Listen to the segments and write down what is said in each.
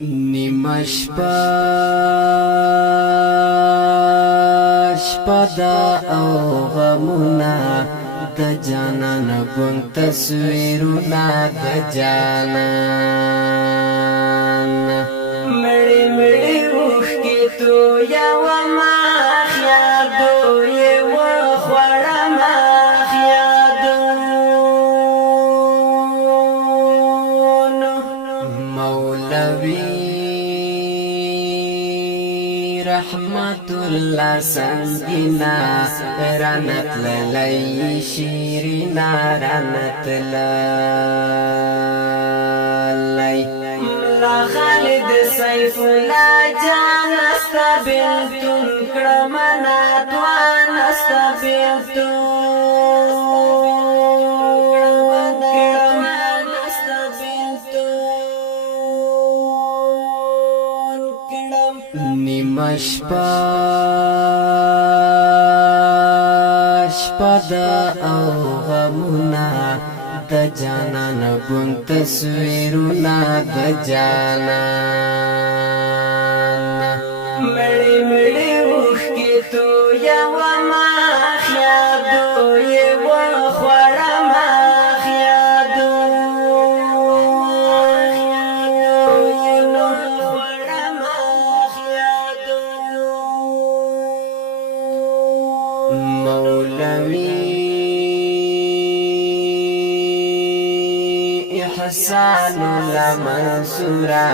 نیمه شپه دا او غمونه د جانان ګون تصویرونه د جانان مړې مړې اوښکې تویومه یادو یې وخوړمه یادونو مولوي رحمت الله سنگینا رانت للی شیرینا رانت للی ملا خالد سیف الله جان استبلتون کرمنا دوان استبلتون نیمه شپه دا او غمونه د جانان ګون تصویرونه د جانان مړې مړې اوښکې تویومه یادو یې وخوړمه مولوي احسان الله منصورا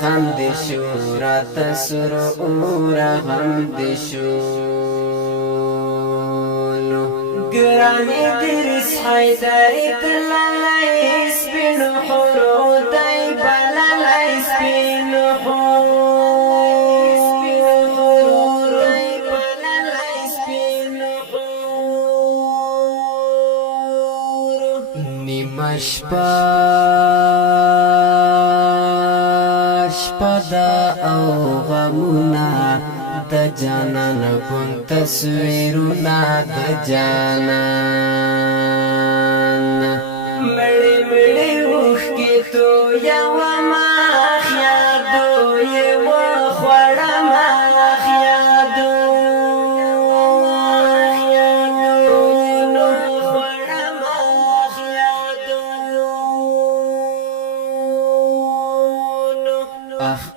غم دې شورا تسر اورا غم دې شولو ګرانې درس حیدرې تللی سپینو حورو دی بللی سپینو نیمه شپه دا او غمونه د جانان ګون تصویرونه د جانان مړې مړې اوښکې تویومه یادو یې وخوړمه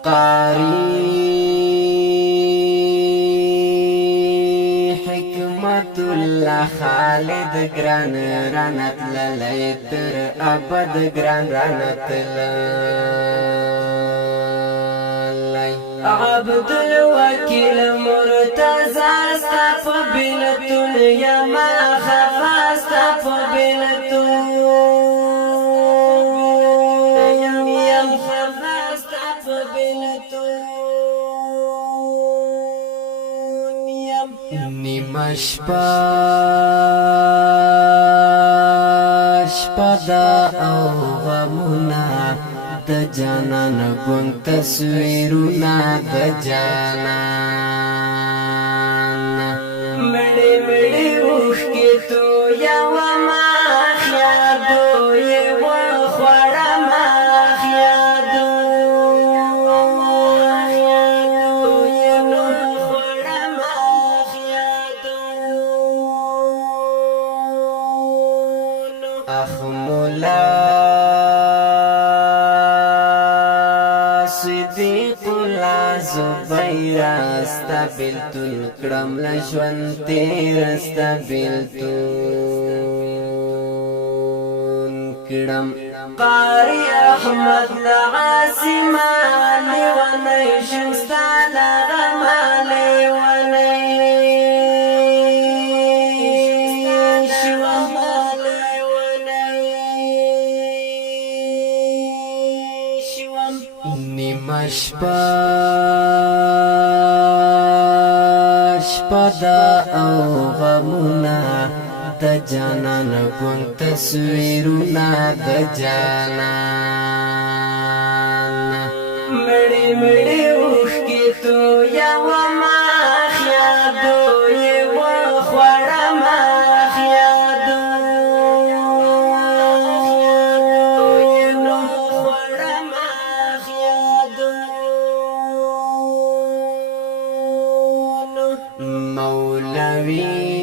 قاری حکمت الله خالد گران رانت للی تر ابد گران رانت للی عبد الوکیل مرتضی ستا په بلتون یما خفا ستا په بلتون نیمه شپه دا او غمونه د جانان ګون تصویرونه د جانان مړې مړې اوښکې تویومه یادو یې وخوړمه اخمولا صدیق الله زبیر استبلتون کرم لشون تیر استبلتون کرم قاری احمد لعاصمه لیونی شمستا لغمه لیونی نیمه شپه دا او غمونه د جانان ګون تصویرونه د جانان مړې مړې اوښکې تویومه یادو یې وخوړمه یادونو مولوی